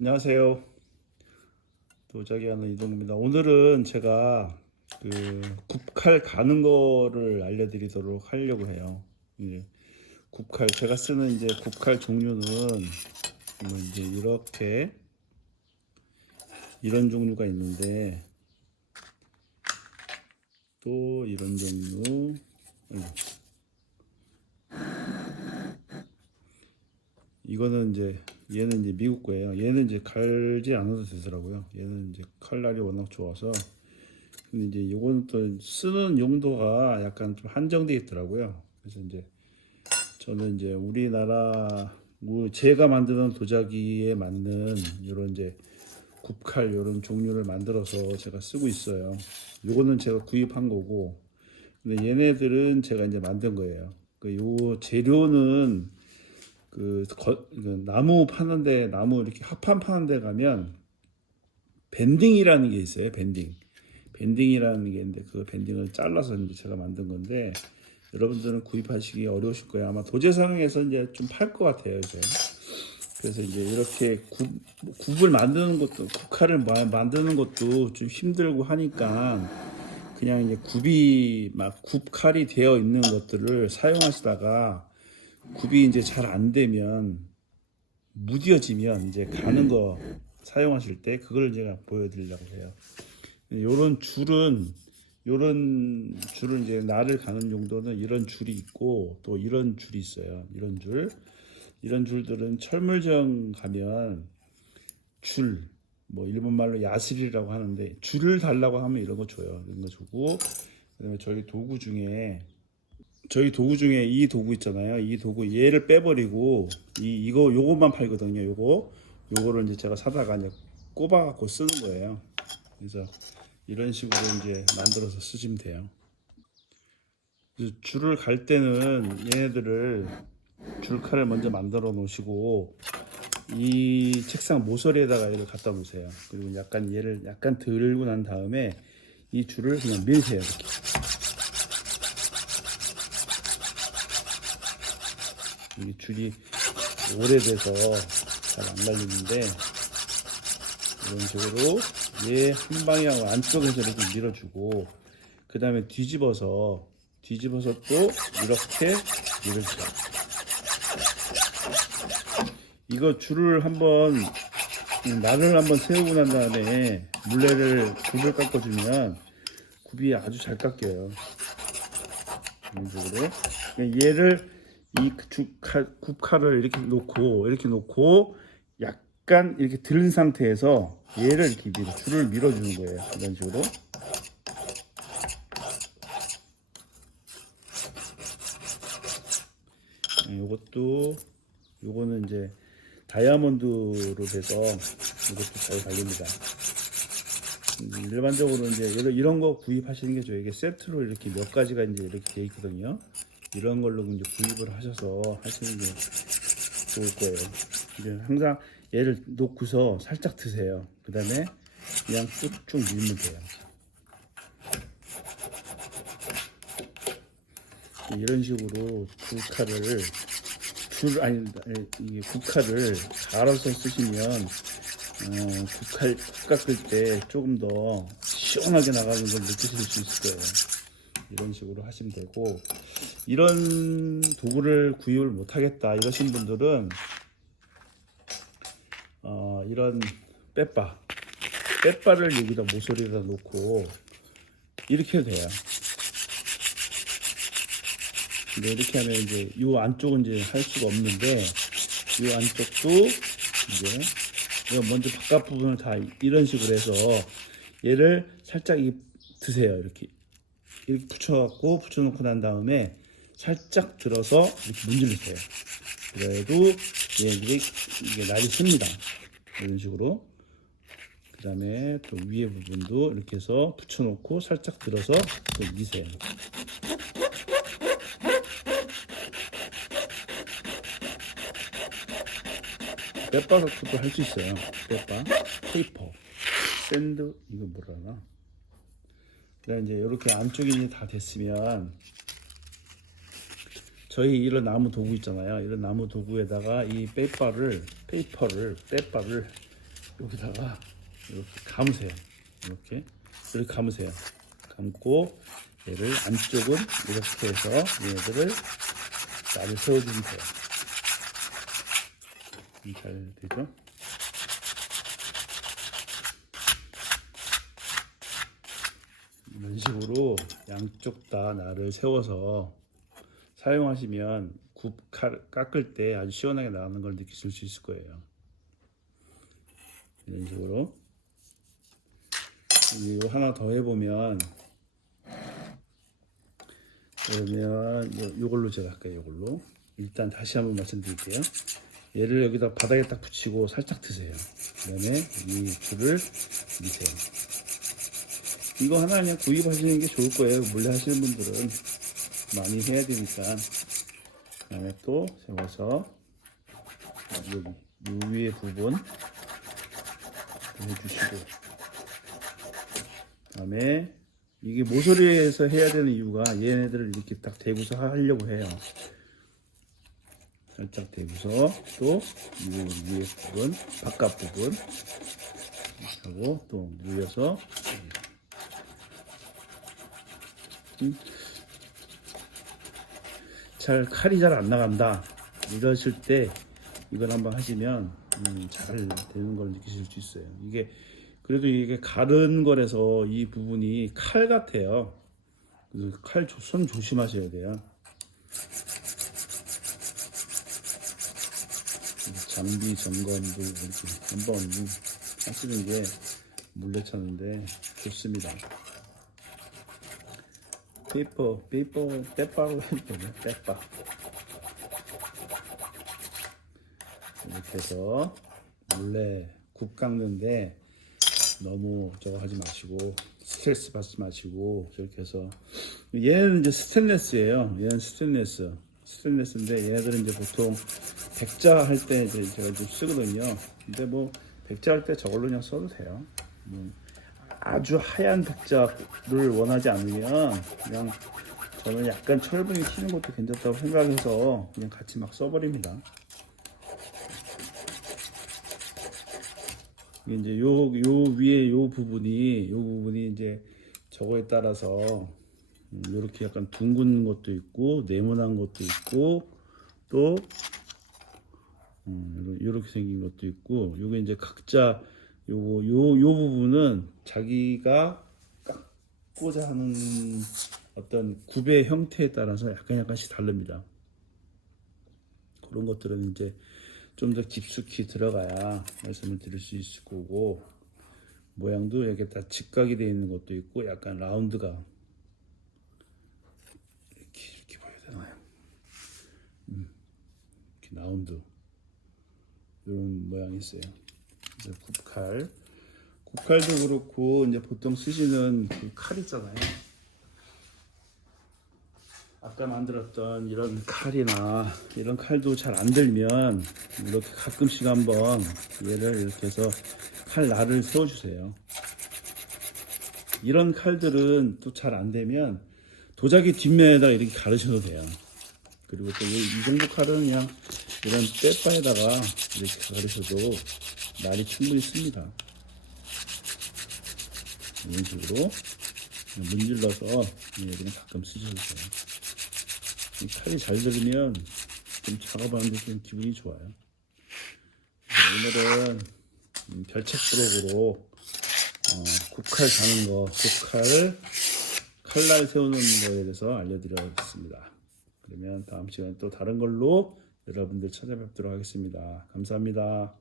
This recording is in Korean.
안녕하세요. 도자기 하는 이동입니다. 오늘은 제가 그 굽칼 가는 거를 알려드리도록 하려고 해요. 이제 굽칼 제가 쓰는 이제 굽칼 종류는 뭐 이제 이렇게 이런 종류가 있는데 또 이런 종류 아이고. 이거는 이제 얘는 이제 미국 거예요. 얘는 이제 갈지 않아도 되더라고요. 얘는 이제 칼날이 워낙 좋아서 근데 이제 이거는 또 쓰는 용도가 약간 좀 한정돼 있더라고요. 그래서 이제 저는 이제 우리나라 우- 제가 만드는 도자기에 맞는 이런 이제 굽칼 이런 종류를 만들어서 제가 쓰고 있어요. 요거는 제가 구입한 거고, 근데 얘네들은 제가 이제 만든 거예요. 그 요 재료는 그, 거- 그 나무 파는 데 나무 이렇게 합판 파는 데 가면 밴딩이라는 게 있어요. 밴딩. 밴딩이라는 게 있는데 그 밴딩을 잘라서 이제 제가 만든 건데 여러분들은 구입하시기 어려우실 거예요. 아마 도제상에서 이제 좀 팔 것 같아요. 이제. 그래서 이제 이렇게 굽, 굽을 만드는 것도 국화를 마- 만드는 것도 좀 힘들고 하니까 그냥 이제 굽이 막 굽칼이 되어 있는 것들을 사용하시다가 굽이 이제 잘 안 되면 무뎌지면 이제 가는 거 사용하실 때 그걸 제가 보여드리려고 해요. 요런 줄은 요런 줄은 이제 나를 가는 용도는 이런 줄이 있고 또 이런 줄이 있어요. 이런 줄. 이런 줄들은 철물점 가면 줄, 뭐 일본 말로 야슬이라고 하는데 줄을 달라고 하면 이런 거 줘요. 이런 거 주고 그다음에 저희 도구 중에 저희 도구 중에 이 도구 있잖아요. 이 도구 얘를 빼버리고 이 이거 요것만 팔거든요. 요거 요거를 이제 제가 사다가 이제 꼽아 갖고 쓰는 거예요. 그래서 이런 식으로 이제 만들어서 쓰시면 돼요. 줄을 갈 때는 얘네들을 줄칼을 먼저 만들어 놓으시고 이 책상 모서리에다가 얘를 갖다 놓으세요. 그리고 약간 얘를 약간 들고 난 다음에 이 줄을 그냥 밀세요. 이렇게. 이 줄이 오래돼서 잘안 말리는데 이런 식으로 얘 한 방향 안쪽에서 이렇게 밀어주고 그 다음에 뒤집어서 뒤집어서 또 이렇게 밀어주세요. 이거 줄을 한번 날을 한번 세우고 난 다음에 물레를 굽을 깎아주면 굽이 아주 잘 깎여요. 이런 식으로 그러니까 얘를 이 주칼, 굽칼을 이렇게 놓고 이렇게 놓고 약간 이렇게 들은 상태에서 얘를 이렇게 줄을 밀어주는 거예요. 이런 식으로. 네, 요것도 요거는 이제 다이아몬드로 돼서 이것도 잘 달립니다. 음, 일반적으로 이제 이런, 거 구입하시는 게. 이게 세트로 이렇게 몇 가지가 이제 이렇게 돼 있거든요. 이런 걸로 이제 구입을 하셔서 하시는 게 좋을 거예요. 이제 항상 얘를 놓고서 살짝 드세요. 그 다음에 그냥 쭉쭉 밀면 돼요. 이런 식으로 국화를 줄 아니 이 국화를 갈아서 쓰시면 어, 국칼 국 깎을 때 조금 더 시원하게 나가는 걸 느끼실 수 있을 거예요. 이런 식으로 하시면 되고 이런 도구를 구입을 못하겠다 이러신 분들은 어, 이런 빼빠 빼빠를 여기다 모서리에다 놓고 이렇게 해도 돼요. 근데 이렇게 하면 이제 이 안쪽은 이제 할 수가 없는데 이 안쪽도 이제 먼저 바깥 부분을 다 이런 식으로 해서 얘를 살짝 이 드세요 이렇게 이렇게 붙여갖고 붙여놓고 난 다음에 살짝 들어서 이렇게 문질르세요. 그래도 얘들이 이게 날이 씁니다. 이런 식으로. 그 다음에 또 위에 부분도 이렇게 해서 붙여놓고 살짝 들어서 또 미세요. 갖고도 할 수 있어요. 빼빠, 테이퍼, 샌드 이거 뭐라나? 이제 이렇게 안쪽이 다 됐으면 저희 이런 나무 도구 있잖아요. 이런 나무 도구에다가 이 빼빠를 페이퍼를 빼빠를 여기다가 이렇게 감으세요. 이렇게 이렇게 감으세요. 감고 얘를 안쪽은 이렇게 해서 얘네들을 날을 세워주면 돼요. 음, 잘 되죠? 이런 식으로 양쪽 다 날을 세워서 사용하시면 굽 칼, 깎을 때 아주 시원하게 나가는 걸 느끼실 수 있을 거예요. 이런 식으로 이거 하나 더 해보면 그러면 요- 요걸로 제가 할게요. 요걸로 일단 다시 한번 말씀드릴게요. 얘를 여기다 바닥에 딱 붙이고 살짝 드세요. 그 다음에 이 줄을 미세요. 이거 하나 그냥 구입하시는 게 좋을 거예요. 몰래 하시는 분들은 많이 해야 되니까. 그다음에 또 세워서 여기 요 위에 부분 해주시고 그다음에 이게 모서리에서 해야 되는 이유가 얘네들을 이렇게 딱 대고서 하려고 해요. 살짝 대고서 또이 위에 부분, 바깥 부분 하고 또 눌려서 음. 잘 칼이 잘 안 나간다 이러실 때 이걸 한번 하시면 음, 잘 되는 걸 느끼실 수 있어요. 이게 그래도 이게 가른 거라서 이 부분이 칼 같아요. 그래서 칼 손 조심하셔야 돼요. 장비 점검도 이렇게 한번 하시는 게 물레 차는데 좋습니다. 페이퍼, 페이퍼, 빼빠로 해보네, 빼빠. 이렇게 해서 몰래 굽 깎는데 너무 저거 하지 마시고 스트레스 받지 마시고 저렇게 해서 얘는 이제 스테인레스예요. 얘는 스테인레스. 스테인레스인데 얘네들은 이제 보통 백자 할 때 이제 제가 좀 쓰거든요. 근데 뭐 백자 할 때 저걸로 그냥 써도 돼요. 뭐 아주 하얀 백자를 원하지 않으면 그냥 저는 약간 철분이 튀는 것도 괜찮다고 생각해서 그냥 같이 막 써버립니다. 이제 요, 요 위에 요 부분이, 요 부분이 이제 저거에 따라서 음, 요렇게 약간 둥근 것도 있고, 네모난 것도 있고, 또, 음, 요러- 요렇게 생긴 것도 있고, 요게 이제 각자, 요거, 요, 요 부분은 자기가 깎고자 하는 어떤 굽의 형태에 따라서 약간 약간씩 다릅니다. 그런 것들은 이제 좀 더 깊숙이 들어가야 말씀을 드릴 수 있을 거고 모양도 이렇게 다 직각이 되어 있는 것도 있고 약간 라운드가 이렇게 이렇게 보여야 되나요? 음, 이렇게 라운드 이런 모양이 있어요. 그래서 굽칼 굽칼도 그렇고 이제 보통 쓰시는 그 칼 있잖아요. 아까 만들었던 이런 칼이나 이런 칼도 잘 안 들면 이렇게 가끔씩 한번 얘를 이렇게 해서 칼 날을 세워주세요. 이런 칼들은 또 잘 안 되면 도자기 뒷면에다가 이렇게 가르셔도 돼요. 그리고 또 이 정도 칼은 그냥 이런 빼바에다가 이렇게 가르셔도 날이 충분히 씁니다. 이런 식으로 문질러서 예, 그냥 가끔 쓰셔도 돼요. 이 칼이 잘 들으면 좀 작업하는데 좀 기분이 좋아요. 오늘은 음, 별책 부록으로 어, 국칼 자는 거, 국칼 칼날 세우는 거에 대해서 알려드리겠습니다. 그러면 다음 시간에 또 다른 걸로 여러분들 찾아뵙도록 하겠습니다. 감사합니다.